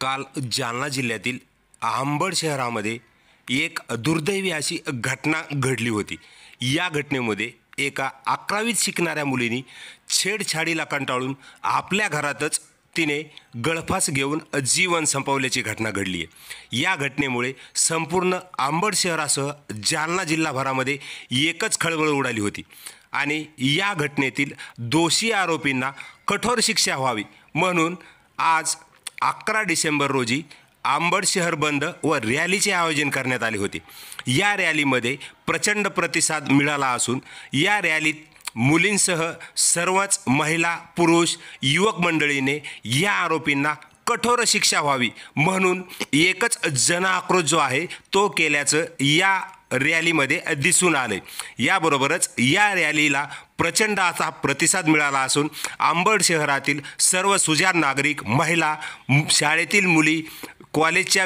काल जालना जिल्ह्यातील अंबड शहरामध्ये एक दुर्दैवी अशी घटना घडली होती। या घटनेमध्ये एका 11वीत शिकणाऱ्या मुलीने छेडछाडीला कंटाळून आपल्या घरातच तिने गळफास घेऊन जीवन संपवल्याची घटना घडली आहे। या घटनेमुळे संपूर्ण अंबड शहरासह जालना जिल्हाभरामध्ये एकच खळबळ उडाली होती आणि या घटनेतील दोषी आरोपींना कठोर शिक्षा व्हावी म्हणून आज 11 डिसेंबर रोजी अंबड शहर बंद व रॅलीचे आयोजन करण्यात आले होते। या रॅलीमध्ये प्रचंड प्रतिसाद मिळाला असून या रॅलीत मुलींसह सर्वच महिला पुरुष युवक मंडळीने या आरोपींना कठोर शिक्षा व्हावी म्हणून एकच जनआक्रोश जो आहे तो केल्याचं या रॅलीमध्ये दिसून आले। याबरोबरच या रॅलीला प्रचंड असा प्रतिसाद मिळाला असून अंबड शहरातील सर्व सुजाण नागरिक, महिला, शाळेतील मुली, कॉलेजच्या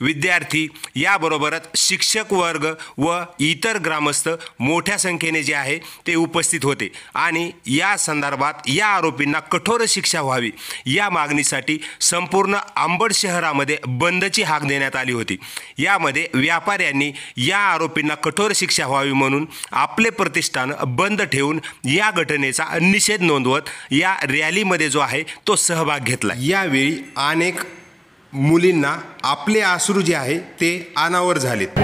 विद्यार्थी याबरोबरच शिक्षक वर्ग व इतर ग्रामस्थ मोठ्या संख्येने जे आहे ते उपस्थित होते आणि या संदर्भात या आरोपींना कठोर शिक्षा व्हावी या मागणीसाठी संपूर्ण अंबड शहरामध्ये बंदची हाक देण्यात आली होती। यामध्ये व्यापाऱ्यांनी या आरोपींना कठोर शिक्षा व्हावी म्हणून आपले प्रतिष्ठान बंद ठेवून या घटनेचा निषेध नोंदवत या रॅलीमध्ये जो आहे तो सहभाग घेतला। यावेळी अनेक मुलींना आपले अश्रू जे आहे ते अनावर झालेत।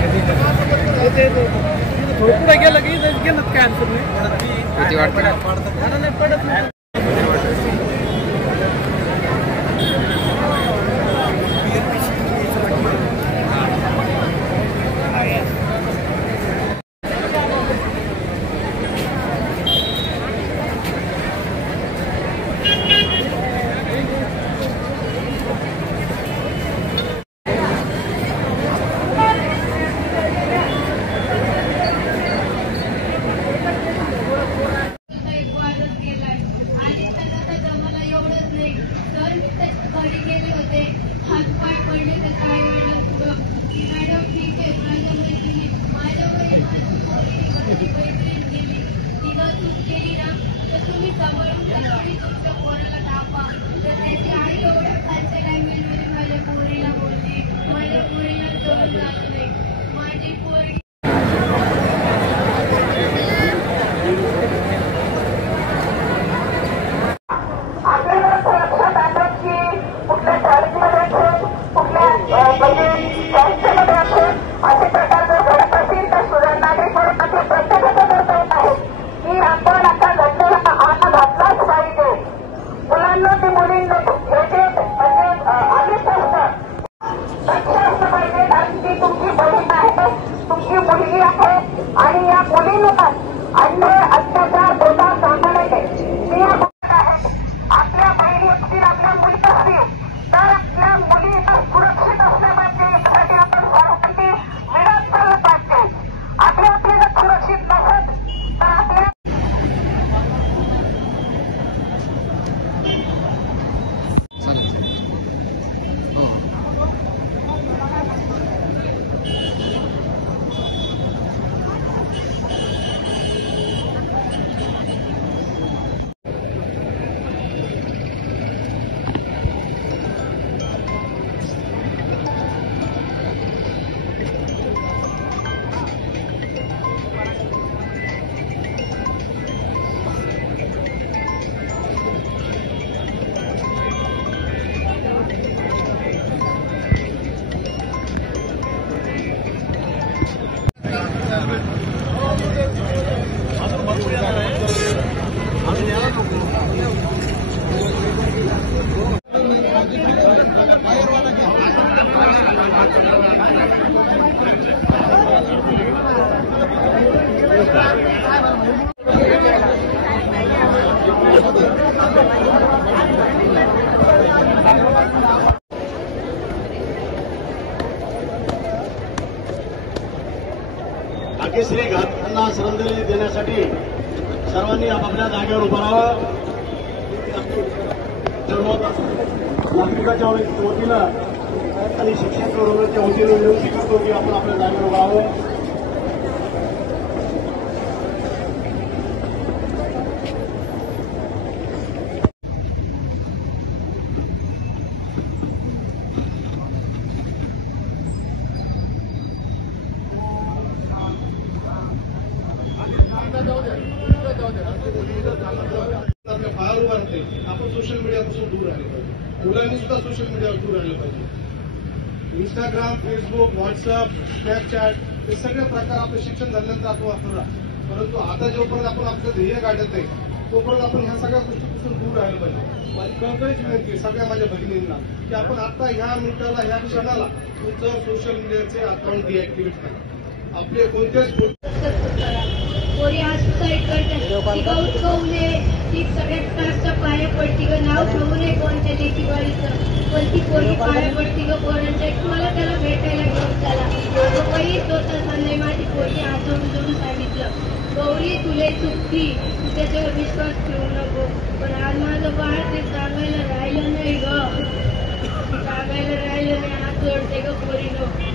भाग्यश्री घातकांना श्रद्धांजली देण्यासाठी सर्वांनी आपापल्या जागेवर उभं राहावं। नागरिकांच्या वतीनं आणि शिक्षक वर्गाच्या वतीनं विनंती करतो की आपण आपल्या जागेवर उभं राहावं। नाही. आपण सोशल मीडियापासून दूर राहिले पाहिजे. मुलांनी सुद्धा सोशल मीडियावर दूर राहिले पाहिजे. इंस्टाग्राम, फेसबुक, व्हॉट्सअप, स्नॅपचॅट हे सगळे प्रकार आपलं शिक्षण झाल्यानंतर आपण वापरला. परंतु आता जोपर्यंत आपण आपलं ध्येय गाठत नाही तोपर्यंत आपण ह्या सगळ्या गोष्टीपासून दूर राहायला पाहिजे. माझी कळकळीच विनंती आहे सगळ्या माझ्या भगिनींना की आपण आता ह्या मिनिटाला ह्या क्षणाला तुमचं सोशल मीडियाचे अकाउंट डिॲक्टिव्हेट करा. आपले कोणतेच कोणी आज सुसाईड करतात ती गाऊन ती सगळ्यात त्रासच्या पाया पडती ग. नाव ठेवू नये कोणत्या लेखी बाळीचं, पण ती कोणी पाया पडती ग पोरांच्या. मला त्याला भेटायला घेऊन त्याला माझं पहिलीच होतं नाही. माझी पोरगी हातून जोडून सांगितलं गौरी तुला चुकती, तू त्याच्यावर विश्वास ठेवू नको. पण आज माझं बाळ ते सांगायला राहिलं नाही ग, सांगायला राहिलं नाही. हात जोडते ग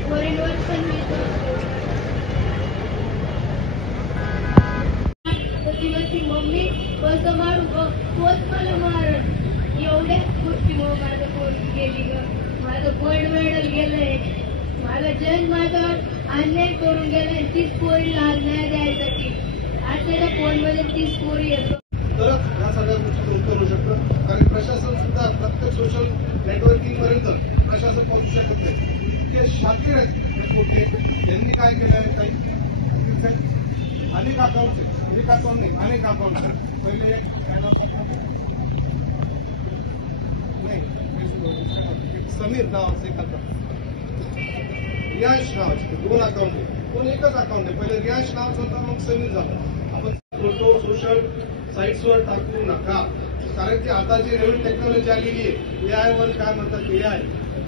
पोरींवर पण विश्वास ठेवू. ती मम्मी कसं मारू ग, तोच मला मारण. एवढ्याच गोष्टीमुळे माझं पोरगी गेली ग. माझं गोल्ड मेडल गेलंय, माझा जन्मावर अन्याय करून गेलाय. तीच पोरीला अन्याय द्यायसाठी आज त्याच्या फोनमध्ये तीच पोरी येतो. तरच ह्या सगळ्या गोष्टी उत्तर होऊ शकतं. कारण प्रशासन सुद्धा प्रत्येक सोशल नेटवर्किंग पर्यंत प्रशासन पोहोचू शकत नाही. ते शातिर आहेत मोठे, यांनी काय केलं आहे अनेक अकाउंट नाही अनेक अकाउंट पहिले नाही समीर नावाचे एक अकाउंट, रियांश नावाचे 2 अकाउंट आहे. कोण एकच अकाउंट आहे. पहिले रियांश नावाचं होतं मग समीर झालं. आपण फोटो सोशल साईट्सवर टाकू नका. कारण की आता जी नवीन टेक्नॉलॉजी आलेली आहे AI वर काय म्हणतात AI,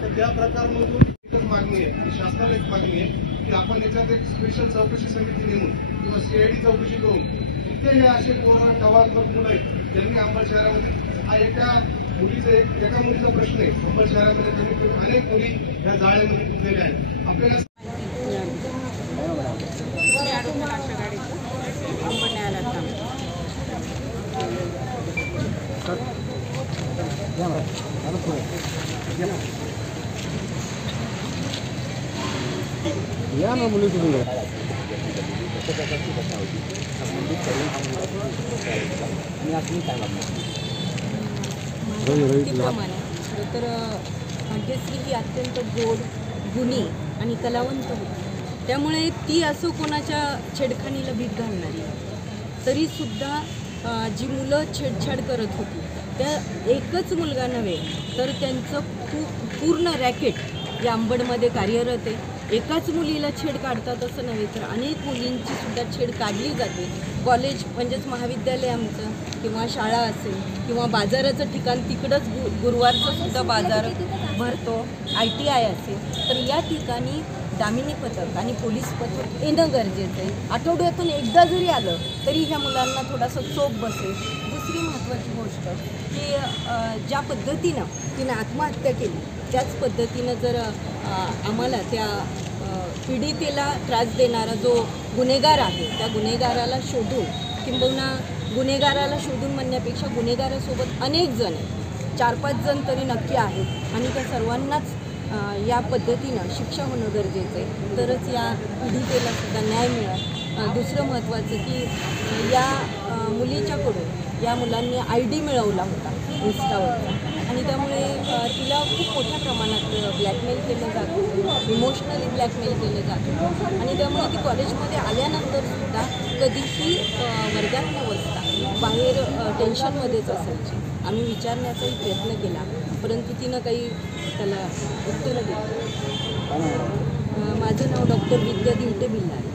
तर त्या प्रकारमधून एकच मागणी आहे, शासनाला एक मागणी आहे की आपण याच्यात एक स्पेशल चौकशी समिती नेमून किंवा CID चौकशी करून इथे हे असे कोरोना टवाळखोर मुलं आहेत ज्यांनी अंबड शहरामध्ये हा एका मुलीचा प्रश्न आहे. अंबड शहरामध्ये त्यांनी अनेक मुली या जाळ्यामध्ये गुंतलेल्या आहेत. आपल्याला या ना मुली तुम्ही तर भाग्यश्री ही अत्यंत गोड, गुणी आणि कलावंत होती. त्यामुळे ती असो कोणाच्या छेडखानीला भीक घालणारी, तरीसुद्धा जी मुलं छेडछाड करत होती त्या एकच मुलगा नव्हे तर त्यांचं पूर्ण रॅकेट या अंबडमध्ये कार्यरत आहे. एकाच मुलीला छेड काढतात असं नव्हे तर अनेक मुलींची सुद्धा छेड काढली जाते. कॉलेज म्हणजेच महाविद्यालय आमचं किंवा शाळा असेल किंवा बाजाराचं ठिकाण तिकडंच गुरुवारचा सुद्धा बाजार भरतो, ITI असेल तर या ठिकाणी दामिनी पथक आणि पोलीस पथक येणं गरजेचं आहे. आठवड्यातून एकदा जरी आलं तरी ह्या मुलांना थोडासा चोप बसेल. दुसरी महत्त्वाची गोष्ट की ज्या पद्धतीनं तिनं आत्महत्या केली त्याच पद्धतीनं जर आम्हाला त्या पीडितेला त्रास देणारा जो गुन्हेगार आहे त्या गुन्हेगाराला शोधून किंबहुना गुन्हेगाराला शोधून म्हणण्यापेक्षा गुन्हेगारासोबत अनेक जण आहेत, 4-5 जण तरी नक्की आहेत आणि त्या सर्वांनाच या पद्धतीनं शिक्षा होणं गरजेचं आहे. तरच या पीडितेला सुद्धा न्याय मिळेल. दुसरं महत्त्वाचं की या मुलीच्याकडून या मुलांनी ID मिळवला होता इन्स्टावरचा आणि त्यामुळे तिला खूप मोठ्या प्रमाणात ब्लॅकमेल केलं जातं, इमोशनली ब्लॅकमेल केलं जातं आणि त्यामुळे ती कॉलेजमध्ये आल्यानंतरसुद्धा कधीही वर्गात न बसता बाहेर टेन्शनमध्येच असायची. आम्ही विचारण्याचाही प्रयत्न केला परंतु तिनं काही त्याला उत्तरं दिली. माझं नाव डॉक्टर विद्या दिवटे बिल्लारे.